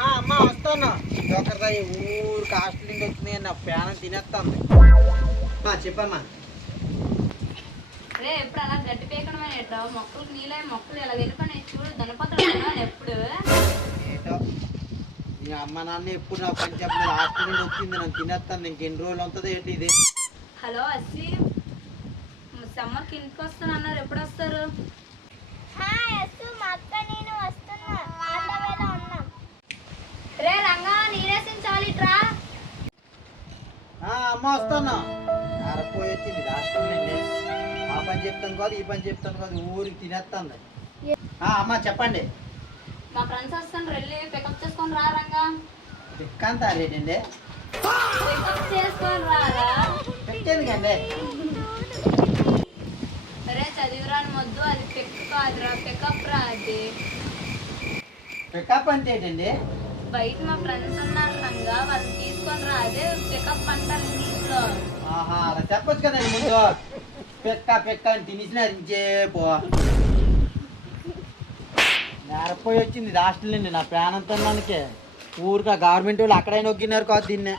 అమ్మ వస్తాను ఒకరిదా ఊరు కాస్ట్లింగ్ వచ్చింది నా ప్యానం తినేస్తాను. చెప్పమ్మా. రే ఎప్పుడు అలా గడ్డి పేకడమేట మొక్కలకు నీళ్ళ మొక్కలు ఇలా వెళ్ళిపోయి చూడు దనపత్రం ఎప్పుడు ఏటో మీ అమ్మ నాన్న ఎప్పుడు నా పని చెప్పలేదు. హాస్టల్ నుండి వచ్చింది నన్ను తినేస్తాను. ఇంకెన్ని రోజులు ఉంటుంది ఏంటి ఇది? హలో అస్సి సమ్మర్కి ఇంటికి వస్తాను అన్నారు, ఎప్పుడు వస్తారు? రే రంగా నీరేసించాలి ట్రా. అమ్మ వస్తాను. అరపోయి వచ్చింది హాస్టల్ నుండి. ఆ పని చెప్తాను కాదు ఈ పని చెప్తాను కాదు ఊరికి తినేస్తాను. అమ్మ చెప్పండి. మా ఫ్రెండ్స్ వస్తాను వెళ్ళి పికప్ చేసుకొని రా రంగా. పిక్కంతా రేటండి? పికప్ చేసుకొని రారా. ఎందుకండి? అరే చదివిరాని మొద్దు అది పిక్ కాదురా పికప్ రా. అది పికప్ అంటే ఏంటండి? బయట మా ఫ్రెండ్స్ ఉన్నారు రంగా వాళ్ళని తీసుకొని రా. అదే పికప్ అంటారు ఇంగ్లీష్ లో. అలా చెప్పొచ్చు కదండి ముందు. పెక్క పెక్క అని తినేసినారు ఇంచేపో. నేరపోయి వచ్చింది హాస్టల్ నుండి నా ప్రాణంతో మనకి. ఊరికా గవర్నమెంట్ వాళ్ళు అక్కడైనా నొక్కినారు కాదు దీన్నే.